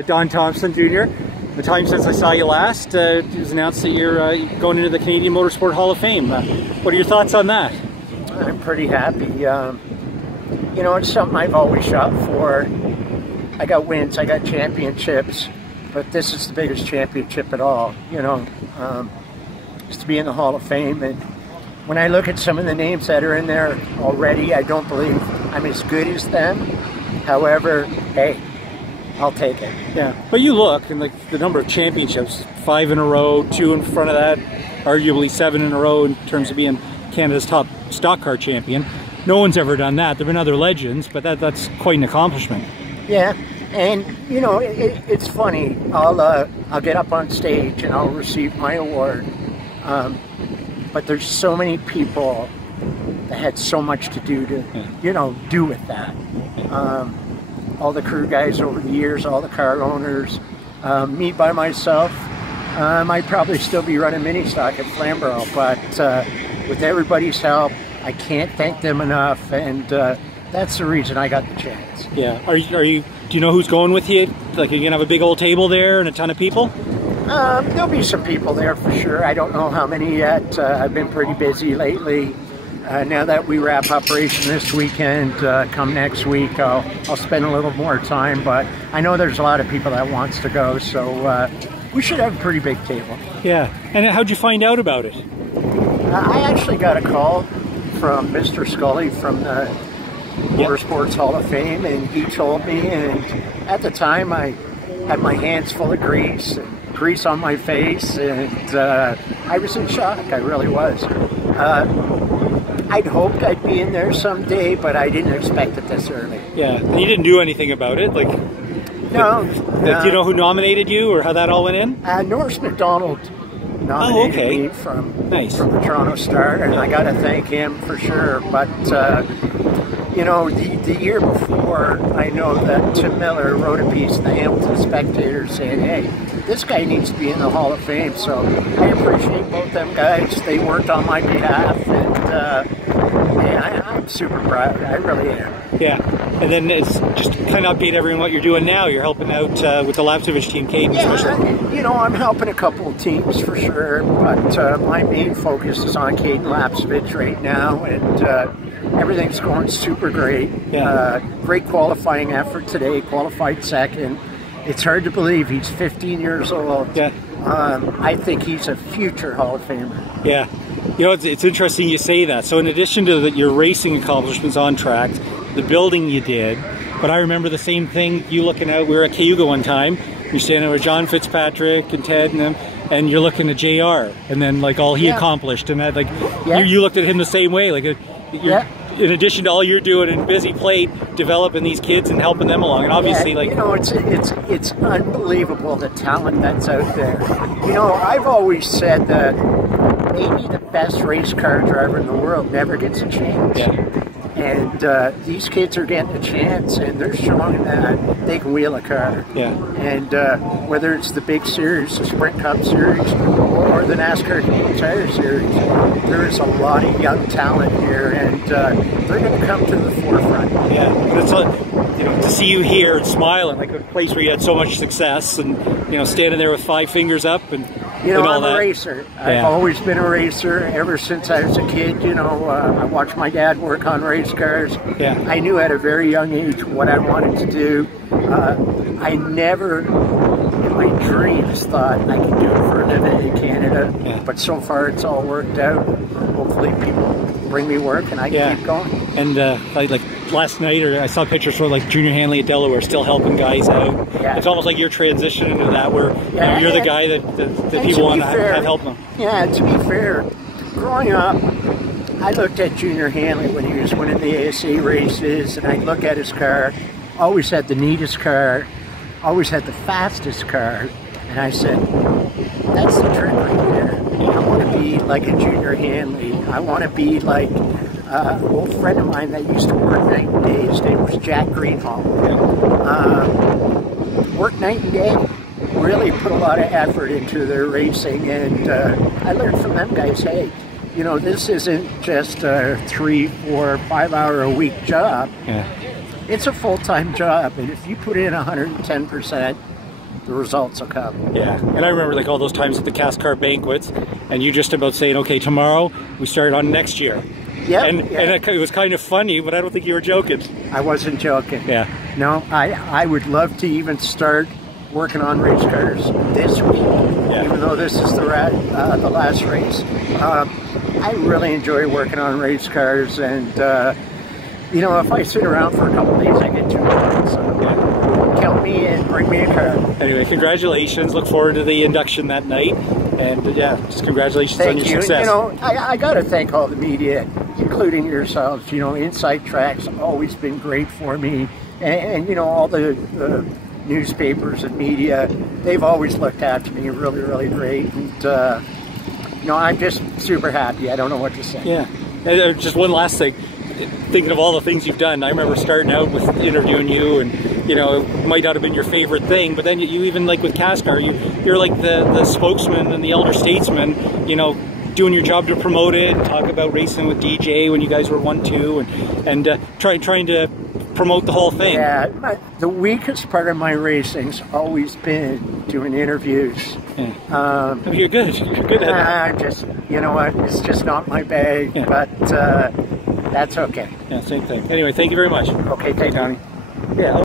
Don Thomson Jr. The time since I saw you last, it was announced that you're going into the Canadian Motorsport Hall of Fame. What are your thoughts on that? I'm pretty happy. You know, it's something I've always shot for. I got wins, I got championships, but this is the biggest championship at all, you know, is to be in the Hall of Fame. And when I look at some of the names that are in there already, I don't believe I'm as good as them. However, hey, I'll take it. Yeah, but you look, and like the number of championships, 5 in a row, 2 in front of that, arguably 7 in a row in terms of being Canada's top stock car champion. No one's ever done that. There have been other legends, but that's quite an accomplishment. Yeah, and you know, it's funny. I'll get up on stage and I'll receive my award, but there's so many people that had so much to do to, you know, do with that. All the crew guys over the years, all the car owners, me by myself, I'd probably still be running mini stock at Flamborough, but with everybody's help, I can't thank them enough, and that's the reason I got the chance. Yeah. Do you know who's going with you? Like, are you gonna have a big old table there and a ton of people? There'll be some people there for sure. I don't know how many yet. I've been pretty busy lately. Now that we wrap operation this weekend, come next week, I'll spend a little more time, but I know there's a lot of people that wants to go, so we should have a pretty big table. Yeah. And how'd you find out about it? I actually got a call from Mr. Scully from the Motorsports Hall of Fame, and he told me, and at the time I had my hands full of grease on my face, and I was in shock. I really was. I'd hoped I'd be in there someday, but I didn't expect it this early. Yeah, and you didn't do anything about it? Like, no. Do you know who nominated you or how that all went in? Norris McDonald nominated me from the Toronto Star, and I got to thank him for sure. But you know, the year before, I know that Tim Miller wrote a piece in the Hamilton Spectator saying, hey, this guy needs to be in the Hall of Fame. So I appreciate both them guys. They worked on my behalf, and man, I'm super proud. I really am. Yeah, and then it's just kind of update everyone what you're doing now. You're helping out with the Lapsevich team, Caden, especially. You know, I'm helping a couple of teams for sure, but my main focus is on Caden Lapsevich right now, and everything's going super great. Yeah. Great qualifying effort today, qualified second. It's hard to believe he's 15 years old. Yeah. I think he's a future Hall of Famer. Yeah. You know, it's interesting you say that. So in addition to your racing accomplishments on track, the building you did, but I remember the same thing, you looking out, we were at Cayuga one time, you're standing with John Fitzpatrick and Ted and them, and you're looking at JR, and then like all he accomplished, and that, like, you looked at him the same way, like in addition to all you're doing in busy plate, developing these kids and helping them along, and obviously, like, you know, it's unbelievable the talent that's out there. You know, I've always said that maybe the best race car driver in the world never gets a chance. Yeah. And these kids are getting a chance, and they're showing that they can wheel a car. Yeah. And whether it's the big series, the Sprint Cup Series, or the NASCAR Canadian Tire Series, there is a lot of young talent here, and they're going to come to the forefront. Yeah, but it's you know, to see you here and smiling, like a place where you had so much success, and you know, standing there with 5 fingers up, and you know, I'm a racer. I've always been a racer ever since I was a kid. You know, I watched my dad work on race cars. Yeah. I knew at a very young age what I wanted to do. I never in my dreams thought I could do it for a living in Canada, but so far it's all worked out. Hopefully people bring me work and I can keep going. And like last night, or I saw pictures from like Junior Hanley at Delaware still helping guys out. Yeah. It's almost like you're transitioning into that, where you know, you're the guy that people want to have help them. Yeah, to be fair, growing up, I looked at Junior Hanley when he was winning the ASA races, and I'd look at his car, always had the neatest car, always had the fastest car, and I said, that's the trick right there. I want to be like a Junior Hanley. I want to be like an old friend of mine that used to work night and day. His name was Jack Greenhall. Worked night and day. Really put a lot of effort into their racing, and I learned from them guys, hey, you know, this isn't just a 3, 4, 5 hour a week job. Yeah. It's a full-time job, and if you put in 110%, the results will come. Yeah, and I remember like all those times at the CASCAR banquets, and you just about saying, okay, tomorrow we start on next year. Yeah, and it was kind of funny, but I don't think you were joking. I wasn't joking. Yeah. No, I would love to even start working on race cars this week, even though this is the last race. I really enjoy working on race cars, and you know, if I sit around for a couple of days, I get too bored. So count me in, bring me a car. Anyway, congratulations. Look forward to the induction that night, and yeah, just congratulations on your success. You know, I got to thank all the media, including yourselves. You know, Inside Track's always been great for me, and you know, all the newspapers and media, they've always looked after me really, really great. And you know, I'm just super happy. I don't know what to say. Yeah, and just one last thing. Thinking of all the things you've done, I remember starting out with interviewing you, and you know, it might not have been your favorite thing, but then you even, like with CASCAR, you're like the spokesman and the elder statesman, you know, doing your job to promote it and talk about racing with DJ when you guys were 1-2, and trying to promote the whole thing. Yeah, the weakest part of my racing's always been doing interviews. Yeah. You're good. You're good at that. Just, you know what, it's just not my bag, yeah. But that's okay. Yeah, same thing. Anyway, thank you very much. Okay, thank you. Yeah.